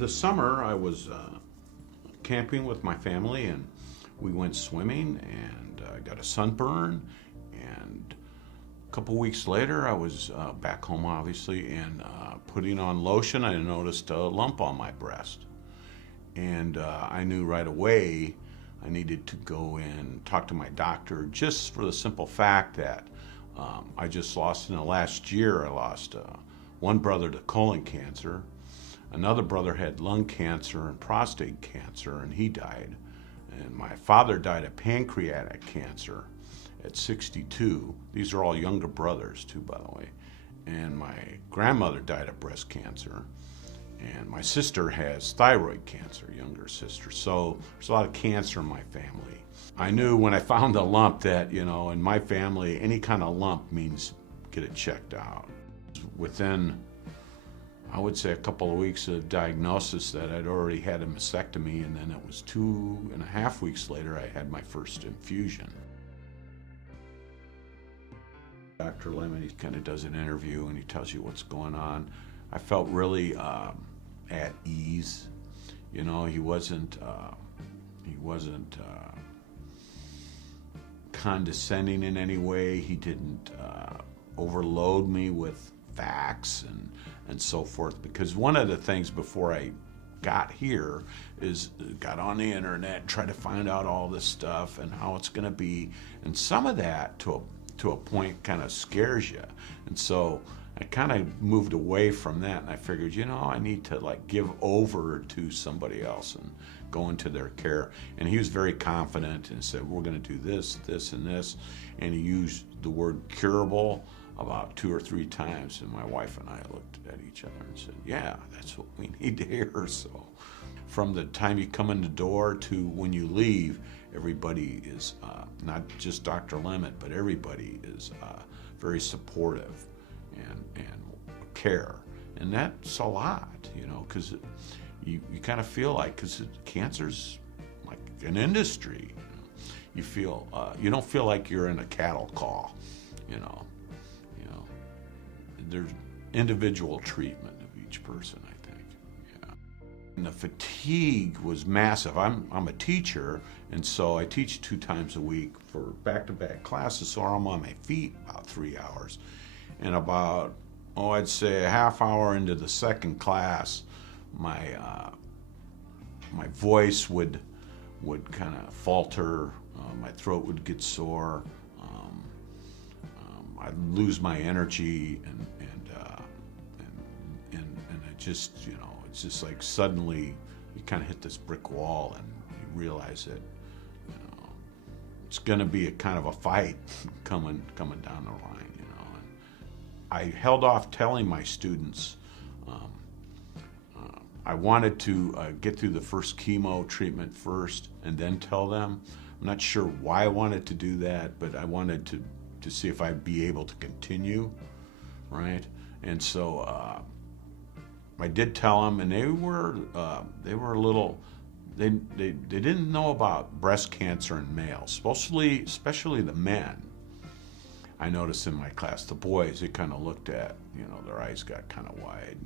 This summer I was camping with my family, and we went swimming, and got a sunburn, and a couple weeks later I was back home obviously, and putting on lotion. I noticed a lump on my breast, and I knew right away I needed to go and talk to my doctor, just for the simple fact that I just lost, in the last year, I lost one brother to colon cancer. Another brother had lung cancer and prostate cancer, and he died. And my father died of pancreatic cancer at 62. These are all younger brothers too, by the way. And my grandmother died of breast cancer. And my sister has thyroid cancer, younger sister. So there's a lot of cancer in my family. I knew when I found the lump that, you know, in my family, any kind of lump means get it checked out. Within, I would say, a couple of weeks of diagnosis, that I'd already had a mastectomy, and then it was 2.5 weeks later I had my first infusion. Dr. Lemon, he kind of does an interview and he tells you what's going on. I felt really at ease. You know, he wasn't condescending in any way. He didn't overload me with facts and so forth, because one of the things before I got here is got on the internet, tried to find out all this stuff and how it's going to be, and some of that to a point kind of scares you. And so I kind of moved away from that, and I figured, you know, I need to like give over to somebody else and go into their care. And he was very confident and said, we're going to do this, this, and this. And he used the word curable about 2 or 3 times, and my wife and I looked at each other and said, yeah, that's what we need to hear. So from the time you come in the door to when you leave, everybody is, not just Dr. Lemon, but everybody is very supportive and care. And that's a lot, you know, because you kind of feel like, because cancer's like an industry, you feel, you don't feel like you're in a cattle call, you know. There's individual treatment of each person, I think. Yeah. And the fatigue was massive. I'm a teacher, and so I teach 2 times a week for back-to-back classes, so I'm on my feet about 3 hours. And about, I'd say a half hour into the second class, my voice would kind of falter, my throat would get sore, I'd lose my energy, and it just, you know, it's just like suddenly you kind of hit this brick wall, and you realize that, you know, it's going to be a kind of a fight coming down the line, you know. And I held off telling my students. I wanted to get through the first chemo treatment first and then tell them. I'm not sure why I wanted to do that, but I wanted to see if I'd be able to continue, right? And so I did tell them, and they were a little, they didn't know about breast cancer in males, especially the men. I noticed in my class, the boys, they kind of looked at, you know, their eyes got kind of wide,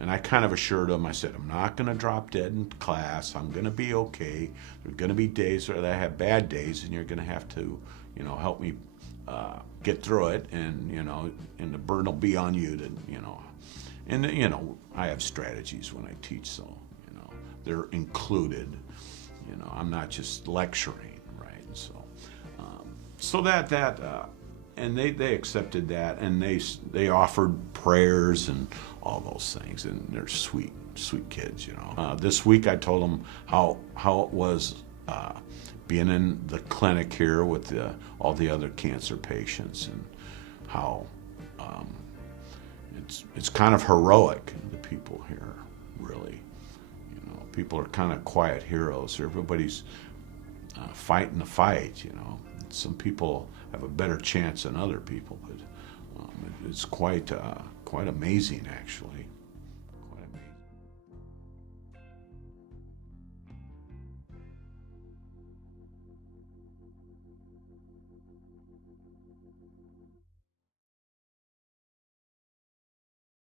and I kind of assured them, I said, I'm not going to drop dead in class. I'm going to be okay. There's going to be days where I have bad days, and you're going to have to, you know, help me get through it, and, you know, and the burden will be on you to, you know. And, you know, I have strategies when I teach, so, you know, they're included. You know, I'm not just lecturing, right? And so and they accepted that, and they offered prayers and all those things, and they're sweet kids, you know. This week I told them how it was being in the clinic here with all the other cancer patients, and how it's kind of heroic, the people here, really. You know, people are kind of quiet heroes. Everybody's fighting the fight, you know. Some people have a better chance than other people, but it's quite amazing, actually.